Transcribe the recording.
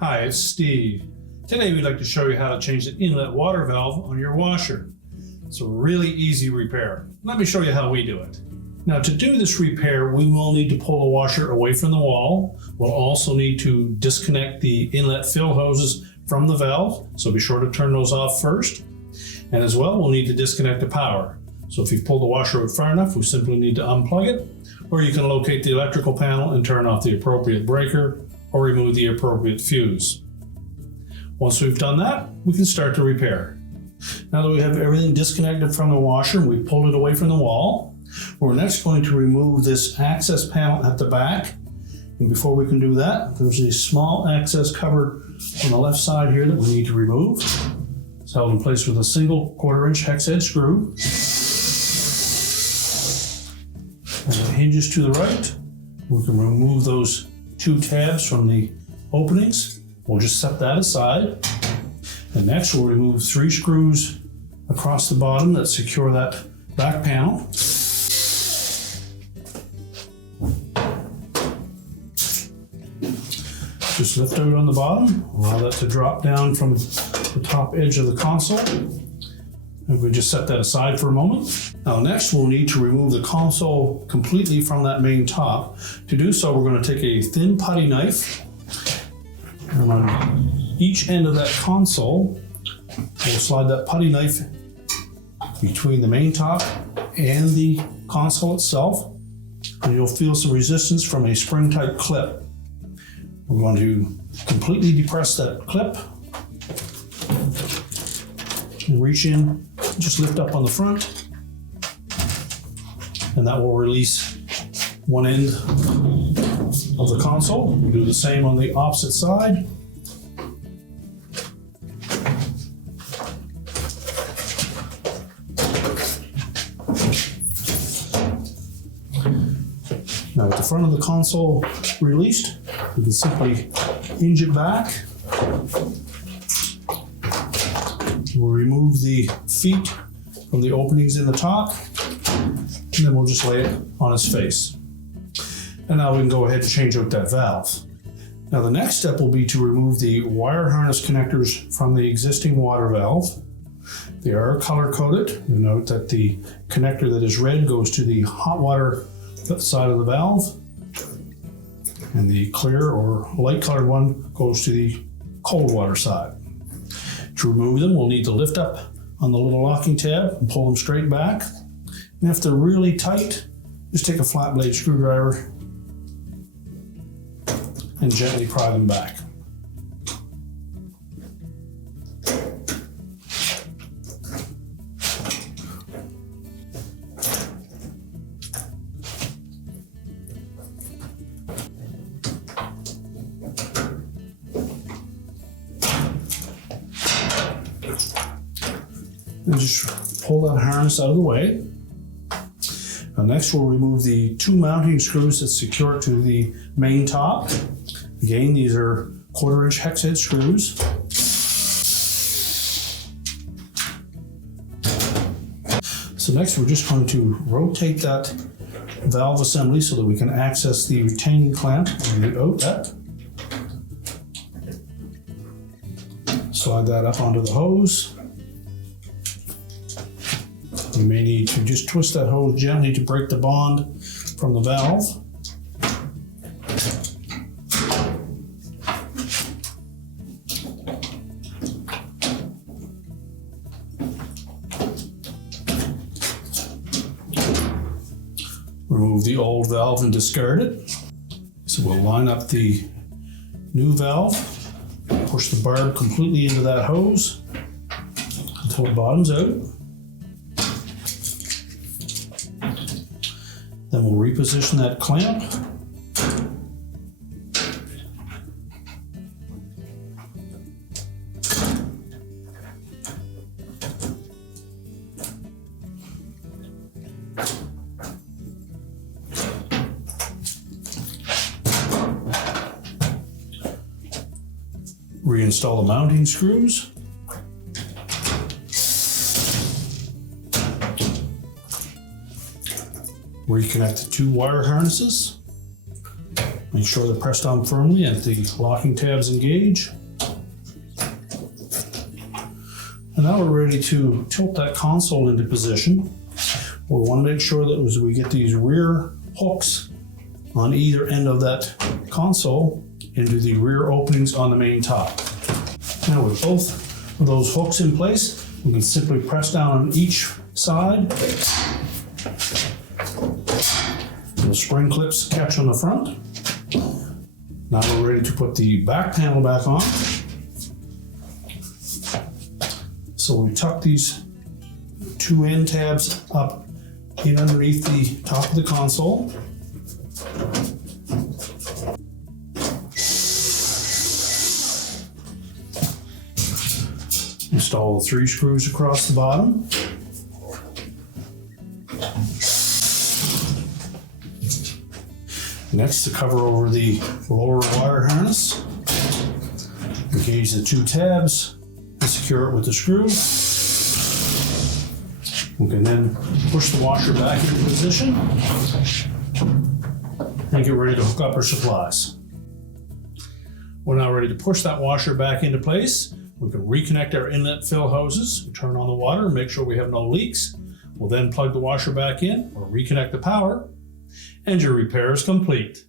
Hi, it's Steve. Today we'd like to show you how to change the inlet water valve on your washer. It's a really easy repair. Let me show you how we do it. Now, to do this repair, we will need to pull the washer away from the wall. We'll also need to disconnect the inlet fill hoses from the valve, so be sure to turn those off first. And as well, we'll need to disconnect the power. So if you've pulled the washer out far enough, we simply need to unplug it, or you can locate the electrical panel and turn off the appropriate breaker or remove the appropriate fuse. Once we've done that, we can start the repair. Now that we have everything disconnected from the washer and we've pulled it away from the wall, we're next going to remove this access panel at the back. And before we can do that, there's a small access cover on the left side here that we need to remove. It's held in place with a single 1/4-inch hex head screw. And it hinges to the right. We can remove those 2 tabs from the openings. We'll just set that aside. And next we'll remove 3 screws across the bottom that secure that back panel. Just lift out on the bottom, allow that to drop down from the top edge of the console. And we just set that aside for a moment. Now next we'll need to remove the console completely from that main top. To do so, we're going to take a thin putty knife, and on each end of that console, we'll slide that putty knife between the main top and the console itself, and you'll feel some resistance from a spring type clip. We're going to completely depress that clip and reach in, just lift up on the front, and that will release one end of the console. We'll do the same on the opposite side. Now with the front of the console released, we can simply hinge it back. We'll remove the feet from the openings in the top, and then we'll just lay it on its face. And now we can go ahead and change out that valve. Now the next step will be to remove the wire harness connectors from the existing water valve. They are color coded. You'll note that the connector that is red goes to the hot water side of the valve, and the clear or light colored one goes to the cold water side. To remove them, we'll need to lift up on the little locking tab and pull them straight back. And if they're really tight, just take a flat blade screwdriver and gently pry them back. And just pull that harness out of the way. Now next we'll remove the 2 mounting screws that secure it to the main top. Again, these are 1/4-inch hex head screws. So next we're just going to rotate that valve assembly so that we can access the retaining clamp and the outlet. Slide that up onto the hose. You may need to just twist that hose gently to break the bond from the valve. Remove the old valve and discard it. So we'll line up the new valve, push the barb completely into that hose until it bottoms out. Then we'll reposition that clamp. Reinstall the mounting screws. Reconnect the 2 wire harnesses Make sure they're pressed down firmly and the locking tabs engage. And now we're ready to tilt that console into position. We want to make sure that as we get these rear hooks on either end of that console into the rear openings on the main top. Now with both of those hooks in place, we can simply press down on each side. The spring clips catch on the front. Now we're ready to put the back panel back on. So we tuck these two end tabs up in underneath the top of the console. Install the 3 screws across the bottom. Next, to cover over the lower wire harness, engage the 2 tabs and secure it with the screw. We can then push the washer back into position and get ready to hook up our supplies. We're now ready to push that washer back into place. We can reconnect our inlet fill hoses, turn on the water, and make sure we have no leaks. We'll then plug the washer back in or reconnect the power, and your repair is complete.